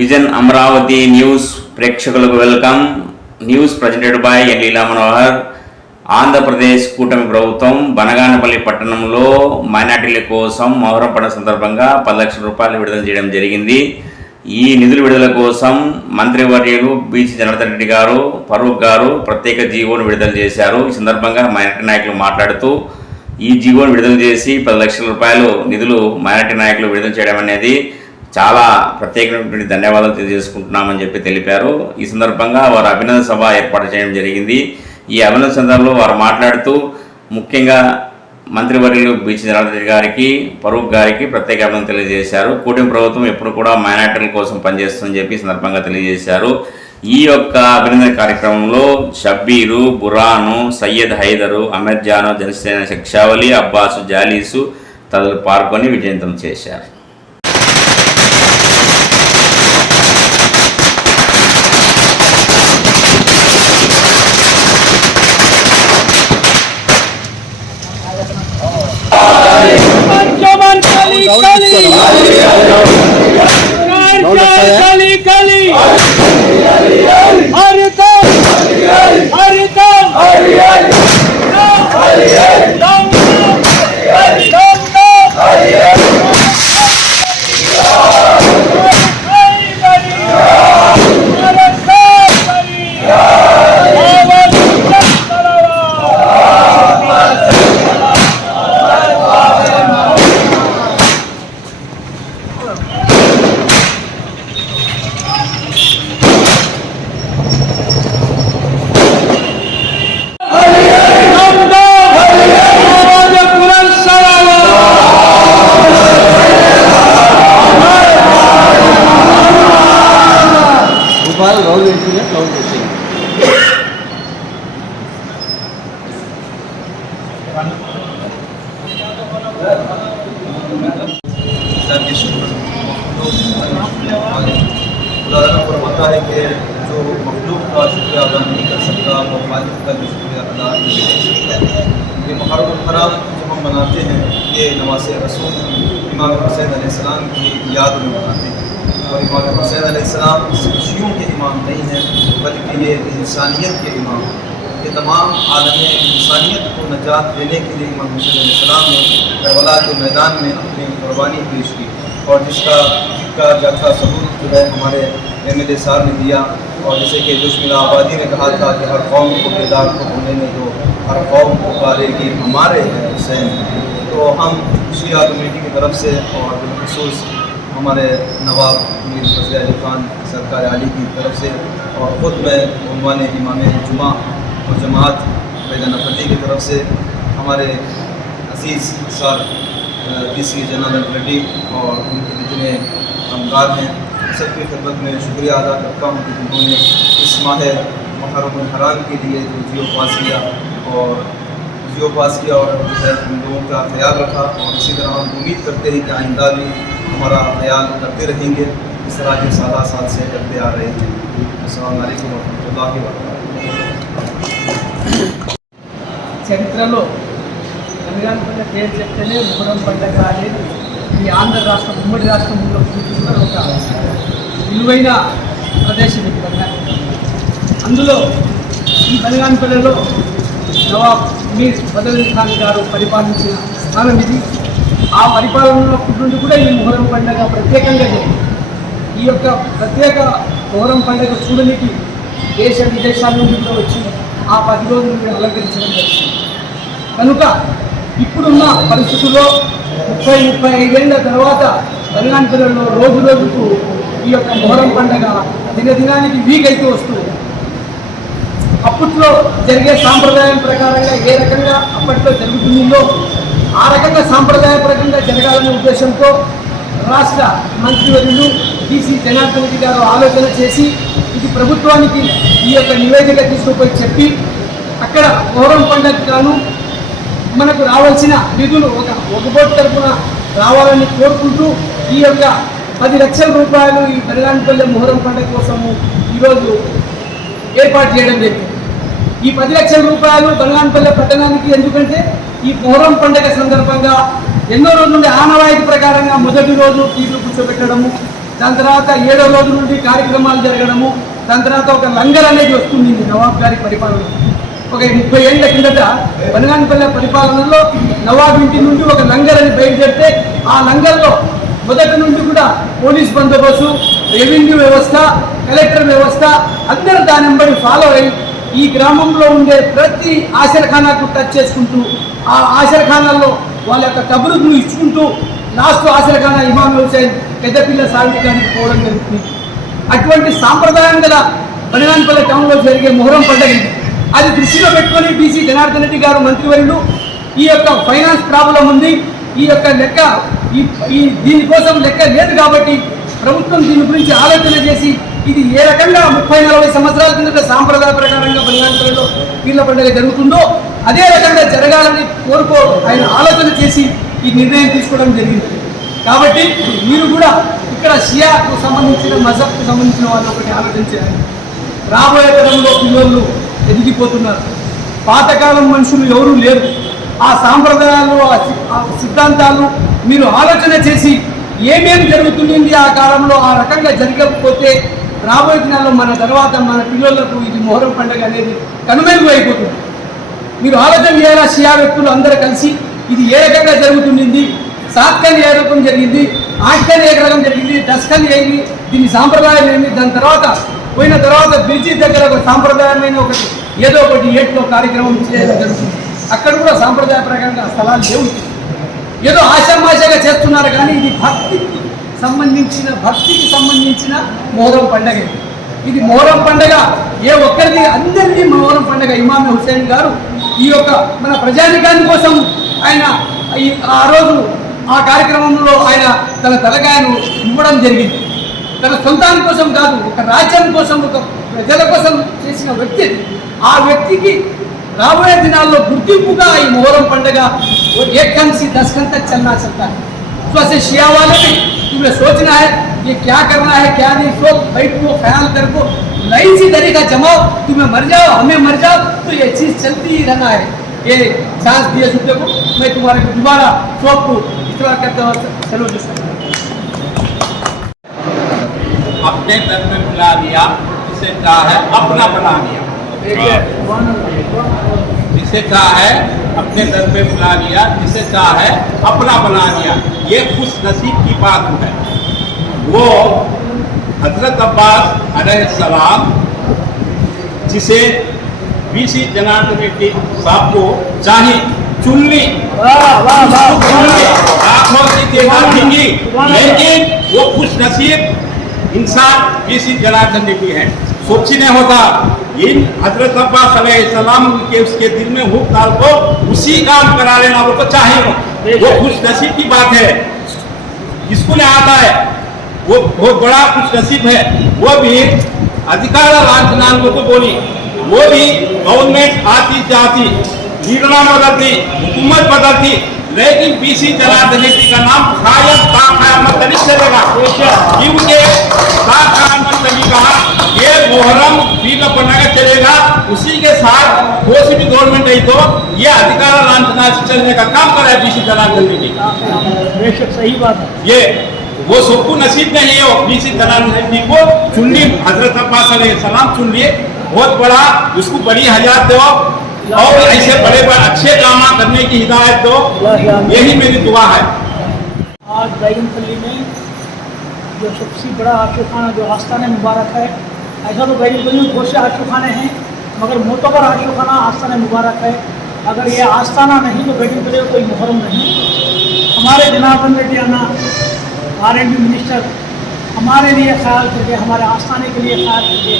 Vision Amaravati news ప్రేక్షకులకు welcome. News presented by N Leela Manohar. Andhra Pradesh కూటమి ప్రభుత్వం బనగానపల్లి పట్టణంలో మైనార్టీల కోసం మొహరం పండుగ సందర్భంగా పది లక్షల రూపాయలు విడుదల చేయడం జరిగింది. ఈ నిధుల విడుదల కోసం మంత్రివర్యులు బీసీ జనార్దన్ రెడ్డి గారు ఫరూక్ గారు ప్రత్యేక జీవోను విడుదల చేశారు. ఈ సందర్భంగా మైనార్టీ నాయకులు మాట్లాడుతూ ఈ జీవోను విడుదల చేసి పది లక్షల రూపాయలు నిధులు మైనార్టీ నాయకులు విడుదల చేయడం అనేది చాలా ప్రత్యేకమైనటువంటి ధన్యవాదాలు తెలియజేసుకుంటున్నామని చెప్పి తెలిపారు. ఈ సందర్భంగా వారు అభినందన సభ ఏర్పాటు చేయడం జరిగింది. ఈ అభినందన సందర్భంలో వారు మాట్లాడుతూ ముఖ్యంగా మంత్రివర్యులు బీచ్ జనార్దన్ గారికి ఫరూక్ గారికి ప్రత్యేక అభినందన తెలియజేశారు. కూటమి ప్రభుత్వం ఎప్పుడు కూడా మైనార్టీల కోసం పనిచేస్తుందని చెప్పి సందర్భంగా తెలియజేశారు. ఈ యొక్క అభినందన కార్యక్రమంలో షబ్బీరు బురాను సయ్యద్ హైదరు అమెర్జాను జనసేన శిక్షావలి అబ్బాసు జాలీసు తదులు పాల్గొని విజయంతం చేశారు. اسلام کی خدا ہے کہ جو مخلوق کا شکریہ ادا نہیں کر سکتا وہ مالک کا بھی شکریہ ادا نہیں کر سکتا یہ محرم الحرام جو ہم مناتے ہیں یہ نواز رسول امام حسین علیہ السلام کی یاد میں مناتے ہیں اور امام حسین علیہ السلام شیوں کے امام نہیں ہیں بلکہ یہ انسانیت کے امام کہ تمام عالم انسانیت کو نجات دینے کے لیے امام حسین علیہ السلام نے کربلا کے میدان میں اپنی قربانی پیش کی اور جس کا کا جاتا ثبوت جو ہے ہمارے ایم ایل اے صاحب نے دیا اور جیسے کہ دشمن آبادی نے کہا تھا کہ ہر قوم کو بیدار کو ہونے میں جو ہر قوم کو پارے گی، ہمارے ہیں حسین۔ تو ہم شیعہ کمیٹی کی طرف سے اور بالخصوص ہمارے نواب میر فضل علی خان، سرکار علی کی طرف سے اور خود میں عنوان امام جمعہ اور جماعت میدان پتی کی طرف سے ہمارے عزیز سر ڈی سی جنرل ریڈی اور ان کے جتنے ہمکار ہیں، سب کی خدمت میں شکریہ ادا کرتا ہوں کہ انہوں نے اس ماہ محرم الحرام کے لیے جو جیو پاس کیا اور جیو پاس کیا اور جو ہے ان لوگوں کا خیال رکھا اور اسی طرح ہم امید کرتے ہیں کہ آئندہ بھی ہمارا خیال کرتے رہیں گے، اس طرح کے سادہ ساتھ سے کرتے آ رہے ہیں۔ السلام علیکم ورحمۃ اللہ وبرکاتہ۔ చరిత్రలో కళ్యాణపల్లి పేరు చెప్తేనే ముహరం పండగ అనేది ఈ ఆంధ్ర రాష్ట్రం ఉమ్మడి రాష్ట్రంలో చూపిస్తున్న ఒక విలువైన ప్రదేశం ఇది అందులో ఈ బనగానపల్లిలో నవాబ్ మీర్ బదల్ ఖాన్ గారు పరిపాలించిన స్థానం ఇది. ఆ పరిపాలనలో నుండి కూడా ఈ ముహరం పండగ ప్రత్యేకంగా జరిగింది. ఈ యొక్క ప్రత్యేక మొహరం పండుగ చూడడానికి దేశ విదేశాల నుండి కూడా వచ్చి ఆ పది రోజులు మీరు అలంకరించడం జరిగింది. కనుక ఇప్పుడున్న పరిస్థితుల్లో ముప్పై ముప్పై ఐదేళ్ళ తర్వాత తెలంగాణలో రోజు రోజుకు ఈ యొక్క మొహరం పండగ దినదినానికి వీకైతే వస్తుంది. అప్పట్లో జరిగే సాంప్రదాయం ప్రకారంగా ఏ రకంగా అప్పట్లో జరుగుతుందో ఆ రకంగా సాంప్రదాయ ప్రకంగా జరగాలనే ఉద్దేశంతో రాష్ట్ర మంత్రివర్యులు డీసీ జనార్దన్ రెడ్డి గారు ఆలోచన చేసి ఇది ప్రభుత్వానికి ఈ యొక్క నివేదిక తీసుకుపోయి చెప్పి అక్కడ ఓరం పండుగ గాను మనకు రావాల్సిన నిధులు ఒక ఒక బోర్డు తరఫున రావాలని కోరుకుంటూ ఈ యొక్క పది లక్షల రూపాయలు ఈ బెల్లాన్పల్లె మొహరం పండుగ కోసము ఈరోజు ఏర్పాటు చేయడం జరిగింది. ఈ పది లక్షల రూపాయలు బెల్లాన్పల్లె పట్టణానికి ఎందుకంటే ఈ మొహరం పండుగ సందర్భంగా ఎన్నో రోజుల నుండి ఆనవాయితీ ప్రకారంగా మొదటి రోజు తీర్లు కూర్చోబెట్టడము దాని తర్వాత ఏడో రోజు నుండి కార్యక్రమాలు జరగడము దాని తర్వాత ఒక లంగర్ అనేది వస్తుంది నవాబ్ గారి పరిపాలన ఒక ముప్పై ఏళ్ళ కిందట బనగానపల్లె పరిపాలనలో నవాబ్ ఇంటి నుండి ఒక లంగర్ అని బయలుదేరితే ఆ లంగర్లో మొదటి నుండి కూడా పోలీస్ బందోబస్తు రెవెన్యూ వ్యవస్థ కలెక్టర్ వ్యవస్థ అందరూ దాని వెంబడి ఫాలో అయ్యి ఈ గ్రామంలో ఉండే ప్రతి ఆశరఖానాకు టచ్ చేసుకుంటూ ఆ ఆశరఖానాల్లో వాళ్ళ యొక్క కబురును ఇచ్చుకుంటూ లాస్ట్ ఆశరఖానా ఇమాం హుసేన్ పెద్దపిల్ల సాధికానికి పోవడం జరుగుతుంది. అటువంటి సాంప్రదాయం గల బనగానపల్లి టౌన్లో జరిగే మొహరం పండుగ అది దృష్టిలో పెట్టుకొని బీసీ జనార్దన్ రెడ్డి గారు మంత్రివర్యులు ఈ యొక్క ఫైనాన్స్ ప్రాబ్లం ఉంది. ఈ యొక్క లెక్క ఈ ఈ దీనికోసం లెక్క లేదు కాబట్టి ప్రభుత్వం దీని గురించి ఆలోచన చేసి ఇది ఏ రకంగా ముప్పై నలభై సంవత్సరాల కిందట సాంప్రదాయ ప్రకారంగా బనగానపల్లిలో పీర్ల పండుగ జరుగుతుందో అదే రకంగా జరగాలని కోరుకో ఆయన ఆలోచన చేసి ఈ నిర్ణయం తీసుకోవడం జరిగింది. కాబట్టి మీరు కూడా ఇక్కడ షియాకు సంబంధించిన మజహబ్కు సంబంధించిన వాళ్ళు ఒకటి ఆలోచించారు రాబోయే తరంలో పిల్లలు ఎదిగిపోతున్నారు. పాతకాలం మనుషులు ఎవరూ లేరు. ఆ సాంప్రదాయాలు ఆ ఆ సిద్ధాంతాలు మీరు ఆలోచన చేసి ఏమేమి జరుగుతుంది ఆ కాలంలో ఆ రకంగా జరగకపోతే రాబోయే దినాల్లో మన తర్వాత మన పిల్లలకు ఇది మొహరం పండుగ అనేది కనుమరుగు అయిపోతుంది. మీరు ఆలోచన చేయాలా? షియా వ్యక్తులు అందరూ కలిసి ఇది ఏ రకంగా జరుగుతుంది సాత్కన్ ఏ జరిగింది? ఆట్కన్ ఏ రకం జరిగింది? దస్కన్ ఏమి దీని సాంప్రదాయం ఏమి దాని తర్వాత పోయిన తర్వాత బ్రిడ్జి దగ్గర ఒక సాంప్రదాయమైన ఒకటి ఏదో ఒకటి ఏట్లో కార్యక్రమం చేయడం జరుగుతుంది. అక్కడ కూడా సాంప్రదాయ ప్రకారంగా స్థలాలు లేవు. ఏదో ఆశామాషగా చేస్తున్నారు కానీ ఇది భక్తికి సంబంధించిన భక్తికి సంబంధించిన మోహరం పండగ ఇది. మోహరం పండగ. ఏ ఒక్కరిది అందరికీ మోహరం పండగ. ఇమామి హుసేన్ గారు ఈ యొక్క మన ప్రజానికాని కోసం ఆయన ఆ రోజు ఆ కార్యక్రమంలో ఆయన తన తలకాయను ఇవ్వడం జరిగింది తన సొంతాని కోసం కాదు ఒక రాజ్యం కోసం ఒక ప్రజల కోసం చేసిన వ్యక్తి అది. ఆ వ్యక్తికి రాబోయే దినాల్లో గుర్తింపుగా ఈ మొహరం పండుగ एक ढंग से दस घंटे तक चलना चलता है तो ऐसे शिया वाले भी तुम्हें सोचना है ये क्या करना है क्या नहीं सो बैठ को ख्याल कर को लाइन सी तरीका जमाओ तुम्हें मर जाओ हमें मर जाओ तो ये चीज चलती ही रहना है یہ سانس دیے چھٹے کو میں تمہارے کو دوبارہ شوق کو اطلاع کرتا ہوں سلو جس اپنے در میں بلا لیا جسے کہا ہے اپنا بنا لیا جسے کہا ہے اپنے در میں بلا لیا جسے کہا ہے اپنا بنا لیا یہ خوش نصیب کی بات ہے وہ حضرت عباس علیہ السلام جسے बीसी जनार्दन रेड्डी साहब को चाहे آنکھوں کی تعداد دیں گی خوش نصیب انسان بی سی جناب بھی ہیں سوچی نہیں ہوتا ان حضرت عباس علیہ السلام کے اس کے دل میں حب ڈال کو اسی کام کرا لینا والوں کو چاہیے وہ خوش نصیب کی بات ہے اس کو نہیں آتا ہے وہ بڑا خوش نصیب ہے وہ بھی ادھکار کو بولی بھی گورنمنٹ آتی جاتی گرنا بدلتی حکومت بدلتی لیکن پی سی جلا دلیتی کا نام قائم تا قیامت چلے گا کیونکہ یہ محرم بھی کا چلے گا اسی کے ساتھ وہ سی بھی گورنمنٹ نہیں تو یہ ادھکار چلنے کا کام کر رہا ہے پی سی جلا دلیتی بے شک صحیح بات ہے یہ وہ سب کو نصیب نہیں ہے وہ پی سی کو حضرت عباس علیہ السلام چن لیے بہت بڑا اس کو بڑی حیات دو اور ایسے بڑے بڑے اچھے کام کرنے کی ہدایت دو، یہی میری دعا ہے۔ آج دائن پلی میں جو سب سے بڑا آشو خانہ جو آستان مبارک ہے، ایسا تو دائن پلی میں بہت سے آشو خانے ہیں، مگر موٹو پر آشو خانہ آستانہ مبارک ہے۔ اگر یہ آستانہ نہیں تو بیگن پلی میں کوئی محرم نہیں۔ ہمارے جناب بیٹیانہ جی آر این ڈی منسٹر، ہمارے لیے خیال کر کے ہمارے آستانے کے لیے خیال کر کے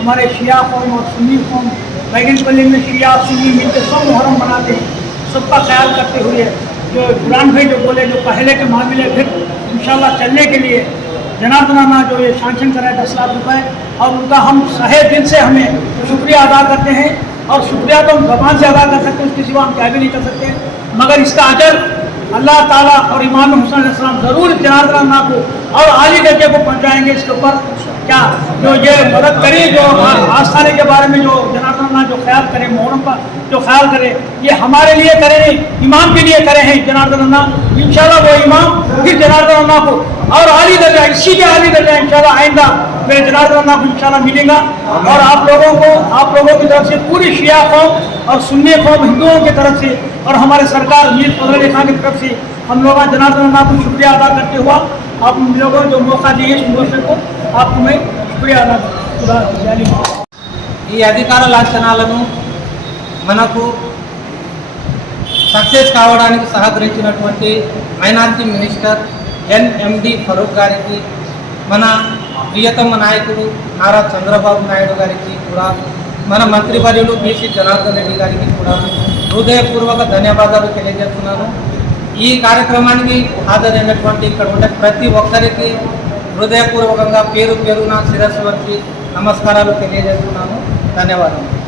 ہمارے شیعہ قوم اور سنی قوم بیگن پلی میں شیعہ سنی مل کے سب محرم مناتے ہیں۔ سب کا خیال کرتے ہوئے جو قرآن بھائی جو بولے، جو پہلے کے معاملے، پھر انشاءاللہ چلنے کے لیے جناب نانا جو یہ شانشن کرائے دس لاکھ روپئے اور ان کا ہم سہے دل سے ہمیں شکریہ ادا کرتے ہیں اور شکریہ تو ہم زبان سے ادا کر سکتے ہیں، اس کے سوا ہم کیا بھی نہیں کر سکتے۔ مگر اس کا اجر اللہ تعالیٰ اور امام حسین علیہ السلام ضرور جناب نانا کو اور عالی درجے کو پہنچائیں گے اس کے اوپر۔ کیا؟ جو یہ مدد کرے، جو آسانے کے بارے میں جو جناب اللہ جو خیال کرے، محرم کا جو خیال کرے، یہ ہمارے لیے کرے نہیں امام کے لیے کرے ہیں جناب اللہ انشاءاللہ وہ امام پھر جناب اللہ کو اور عالی درجہ، اسی کے عالی درجہ انشاءاللہ آئندہ میں جناب اللہ کو انشاءاللہ ملے گا۔ اور آپ لوگوں کو، آپ لوگوں کی طرف سے پوری شیعہ قوم اور سننے قوم ہندوؤں کی طرف سے اور ہمارے سرکار میر فضل علی خان کی طرف سے ہم لوگ جناب اللہ کو شکریہ ادا کرتے ہوا آپ لوگوں جو موقع دیے اس موقع کو، آپ کو میں ఈ అధికార లాంఛనాలను మనకు సక్సెస్ కావడానికి సహకరించినటువంటి మైనారిటీ మినిస్టర్ ఎన్ఎండి ఫరూక్ గారికి మన ప్రియతమ నాయకుడు నారా చంద్రబాబు నాయుడు గారికి కూడా మన మంత్రివర్యులు బీసీ జనార్దన్ రెడ్డి గారికి కూడా హృదయపూర్వక ధన్యవాదాలు తెలియజేస్తున్నాను. ఈ కార్యక్రమానికి హాజరైనటువంటి ఇక్కడ ఉండే ప్రతి ఒక్కరికి హృదయపూర్వకంగా పేరు పేరున శిరస్సు వచ్చి నమస్కారాలు తెలియజేస్తున్నాను ధన్యవాదాలు